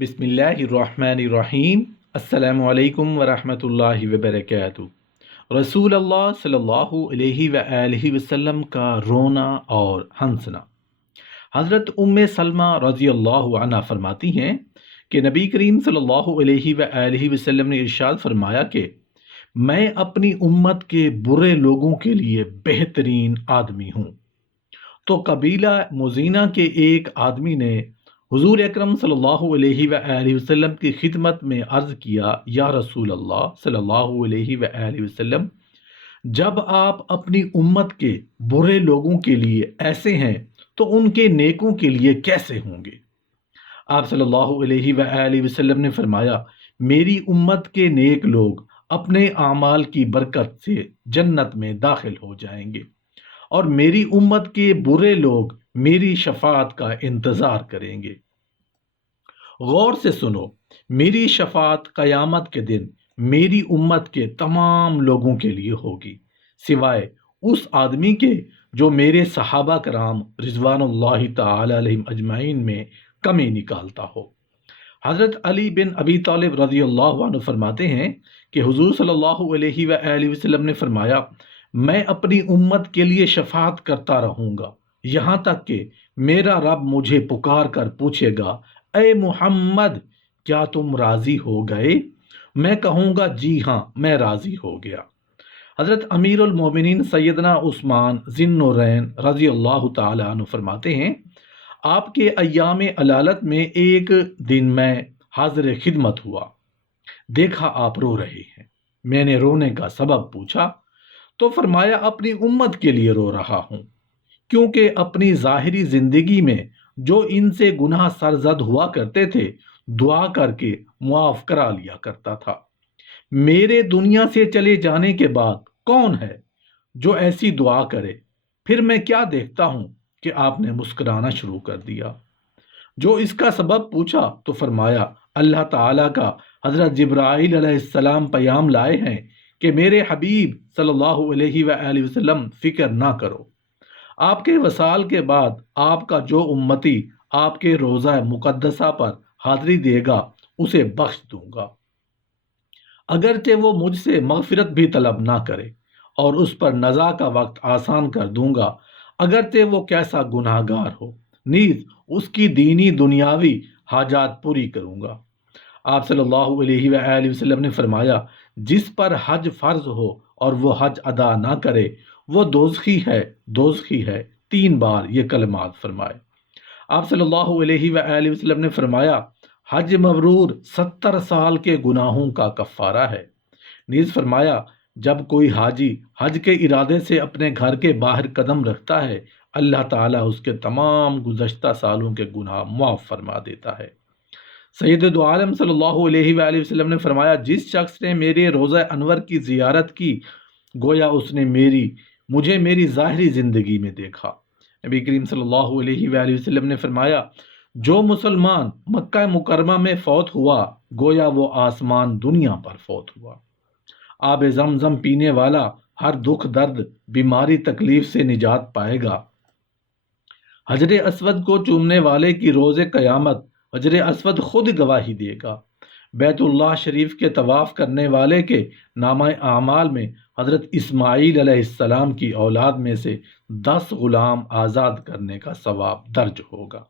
बिस्मिल्लाहिर्रहमानिर्रहीम। अस्सलामु अलैकुम वरहमतुल्लाहि वबरकातुहू। रसूल अल्लाह सल्लल्लाहु अलैहि वआलिहि वसल्लम का रोना और हंसना। हज़रत उम्मे सलमा रज़ी अल्लाहु अन्हा फरमाती हैं कि नबी करीम सल्लल्लाहु अलैहि वआलिहि वसल्लम ने इरशाद फरमाया कि मैं अपनी उम्मत के बुरे लोगों के लिए बेहतरीन आदमी हूँ। तो कबीला मुज़ीना के एक आदमी ने हुजूर अकरम सल्लल्लाहु अलैहि वसल्लम की खिदमत में अर्ज़ किया, या रसूल अल्लाह सल्लल्लाहु अलैहि वसल्लम, जब आप अपनी उम्मत के बुरे लोगों के लिए ऐसे हैं तो उनके नेकों के लिए कैसे होंगे? आप सल्लल्लाहु अलैहि वसल्लम ने फरमाया, मेरी उम्मत के नेक लोग अपने आमाल की बरकत से जन्नत में दाखिल हो जाएंगे और मेरी उम्मत के बुरे लोग मेरी शफाअत का इंतज़ार करेंगे। गौर से सुनो, मेरी शफाअत क़यामत के दिन मेरी उम्मत के तमाम लोगों के लिए होगी, सिवाय उस आदमी के जो मेरे सहाबा कराम रिज़वानुल्लाहि ताला अलैहिम अजमाइन में कमी निकालता हो। हज़रत अली बिन अबी तालिब रज़ियल्लाहु अन्हु फरमाते हैं कि हुज़ूर सल्लल्लाहु अलैहि वसल्लम ने फरमाया, मैं अपनी उम्मत के लिए शफाअत करता रहूँगा यहाँ तक कि मेरा रब मुझे पुकार कर पूछेगा, ए मुहम्मद, क्या तुम राज़ी हो गए? मैं कहूँगा, जी हाँ, मैं राज़ी हो गया। हज़रत अमीरुल मोमिनीन सैयदना उस्मान ज़िन्नुरैन रज़ियल्लाहु ताला अन्हु फरमाते हैं, आपके अय्याम अलालत में एक दिन मैं हाज़िर खिदमत हुआ, देखा आप रो रहे हैं। मैंने रोने का सबब पूछा तो फरमाया, अपनी उम्मत के लिए रो रहा हूँ, क्योंकि अपनी ज़ाहिरी ज़िंदगी में जो इनसे गुनाह सरजद हुआ करते थे, दुआ करके मुआफ़ करा लिया करता था। मेरे दुनिया से चले जाने के बाद कौन है जो ऐसी दुआ करे? फिर मैं क्या देखता हूँ कि आपने मुस्कुराना शुरू कर दिया। जो इसका सबब पूछा तो फरमाया, अल्लाह ताला का हज़रत जिब्राईल अलैहिस्सलाम पैगाम लाए हैं कि मेरे हबीब सल्लल्लाहु अलैहि वसल्लम फ़िक्र ना करो, आपके वसाल के बाद आपका जो उम्मती आपके रोज़ा मुक़द्दसा पर हाज़िरी देगा उसे बख्श दूंगा, अगरचे वो मुझसे मग़फ़िरत भी तलब ना करे, और उस पर नज़ा का वक्त आसान कर दूंगा, अगरचे वो कैसा गुनाहगार हो। नीज़ उसकी दीनी दुनियावी हाजात पूरी करूंगा। आप सल्लल्लाहु अलैहि वसल्लम ने फरमाया, जिस पर हज फ़र्ज हो और वो हज अदा ना करे वो दोज़खी है, दोज़खी है। 3 बार ये कलमात फरमाए। आप सल्लल्लाहु अलैहि वसल्लम ने फरमाया, हज मबरूर 70 साल के गुनाहों का कफ़ारा है। नीज़ फरमाया, जब कोई हाजी हज के इरादे से अपने घर के बाहर कदम रखता है, अल्लाह ताला उसके तमाम गुज़श्ता सालों के गुनाह मुआफ़ फरमा देता है। सैयद दो आलम सल्लल्लाहु अलैहि वसल्लम ने फरमाया, जिस शख्स ने मेरे रोज़ा अनवर की ज़ियारत की, गोया उसने मुझे मेरी ज़ाहिरी ज़िंदगी में देखा। नबी करीम सल्लल्लाहु अलैहि वसल्लम ने फरमाया, जो मुसलमान मक्का मुकरमा में फ़ौत हुआ, गोया वो आसमान दुनिया पर फ़ौत हुआ। आब ज़मज़म पीने वाला हर दुख दर्द बीमारी तकलीफ से निजात पाएगा। हजर असवद को चूमने वाले की रोज़े क़यामत हजर असवद खुद गवाही देगा। बैतुल्लाह शरीफ के तवाफ़ करने वाले के नामा आमाल में हज़रत इस्माईल अलैहिस्सलाम की औलाद में से 10 ग़ुलाम आज़ाद करने का सवाब दर्ज होगा।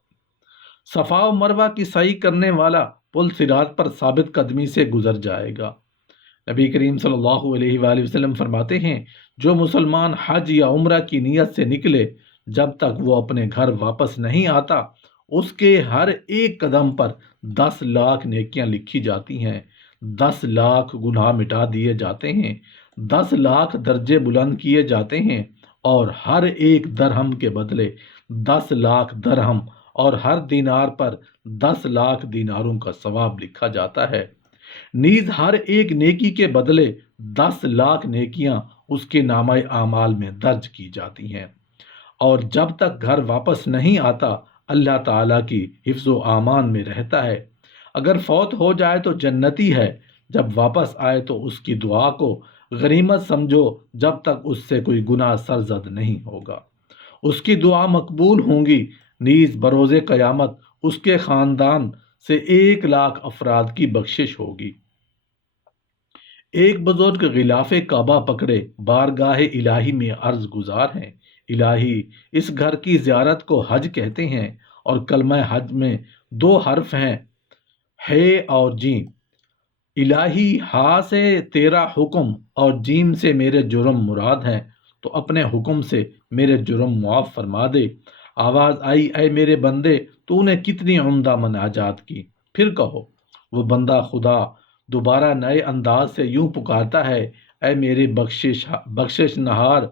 सफ़ा व मरवा की सई करने वाला पुल सिरात पर साबित कदमी से गुजर जाएगा। नबी करीम सल्लल्लाहु अलैहि वसल्लम फरमाते हैं, जो मुसलमान हज या उम्रा की नीयत से निकले, जब तक वो अपने घर वापस नहीं आता, उसके हर एक कदम पर 10 लाख नेकियां लिखी जाती हैं, 10 लाख गुनाह मिटा दिए जाते हैं, 10 लाख दर्जे बुलंद किए जाते हैं, और हर एक दरहम के बदले 10 लाख दरहम और हर दीनार पर 10 लाख दीनारों का सवाब लिखा जाता है। नीज हर एक नेकी के बदले 10 लाख नेकियां उसके नामाए आमाल में दर्ज की जाती हैं, और जब तक घर वापस नहीं आता अल्लाह ताला की हिफ्ज़ो आमान में रहता है। अगर फौत हो जाए तो जन्नती है, जब वापस आए तो उसकी दुआ को गनीमत समझो, जब तक उससे कोई गुनाह सरजद नहीं होगा। उसकी दुआ मकबूल होंगी। नीज बरोज़े क़यामत उसके ख़ानदान سے 1,00,000 افراد کی بخشش ہوگی۔ ایک بزرگ غلاف کعبہ پکڑے بارگاہ الہی میں عرض گزار ہیں، الہی اس گھر کی زیارت کو حج کہتے ہیں اور کلمہ حج میں 2 حرف ہیں، ہے اور جیم۔ الہی ہا سے تیرا حکم اور جیم سے میرے جرم مراد ہیں، تو اپنے حکم سے میرے جرم معاف فرما دے۔ آواز آئی، اے میرے بندے، تو نے کتنی عمدہ مناجات کی۔ پھر کہو، وہ بندہ خدا دوبارہ نئے انداز سے یوں پکارتا ہے، اے میرے بخشش نہار،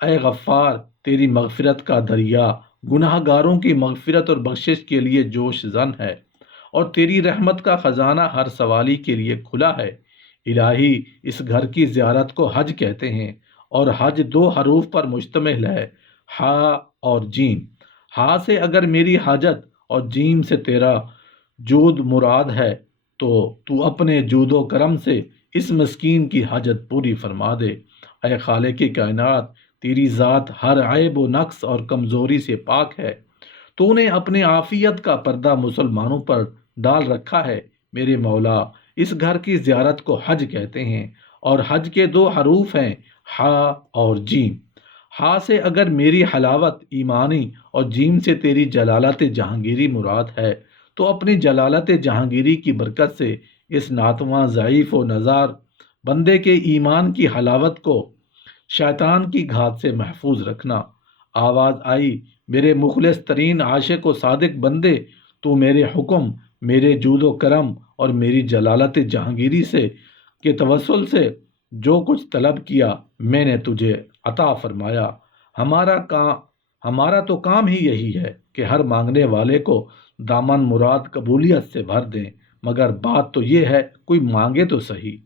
اے غفار، تیری مغفرت کا دریا گناہ گاروں کی مغفرت اور بخشش کے لیے جوش زن ہے، اور تیری رحمت کا خزانہ ہر سوالی کے لیے کھلا ہے۔ الہی اس گھر کی زیارت کو حج کہتے ہیں، اور حج 2 حروف پر مشتمل ہے، ہا اور جیم۔ ہا سے اگر میری حاجت اور جیم سے تیرا جود مراد ہے، تو اپنے جود و کرم سے اس مسکین کی حاجت پوری فرما دے۔ اے خالق کائنات، تیری ذات ہر عیب و نقص اور کمزوری سے پاک ہے۔ تو نے اپنے عافیت کا پردہ مسلمانوں پر ڈال رکھا ہے۔ میرے مولا، اس گھر کی زیارت کو حج کہتے ہیں، اور حج کے 2 حروف ہیں، ہا اور جیم۔ ہا سے اگر میری حلاوت ایمانی اور جیم سے تیری جلالت جہانگیری مراد ہے، تو اپنی جلالت جہانگیری کی برکت سے اس ناتواں ضعیف و نزار بندے کے ایمان کی حلاوت کو شیطان کی گھات سے محفوظ رکھنا۔ آواز آئی، میرے مخلص ترین عاشق و صادق بندے، تو میرے حکم، میرے جود و کرم اور میری جلالت جہانگیری سے کے توسل سے جو کچھ طلب کیا، میں نے تجھے عطا فرمایا۔ ہمارا تو کام ہی یہی ہے کہ ہر مانگنے والے کو دامن مراد قبولیت سے بھر دیں، مگر بات تو یہ ہے، کوئی مانگے تو صحیح۔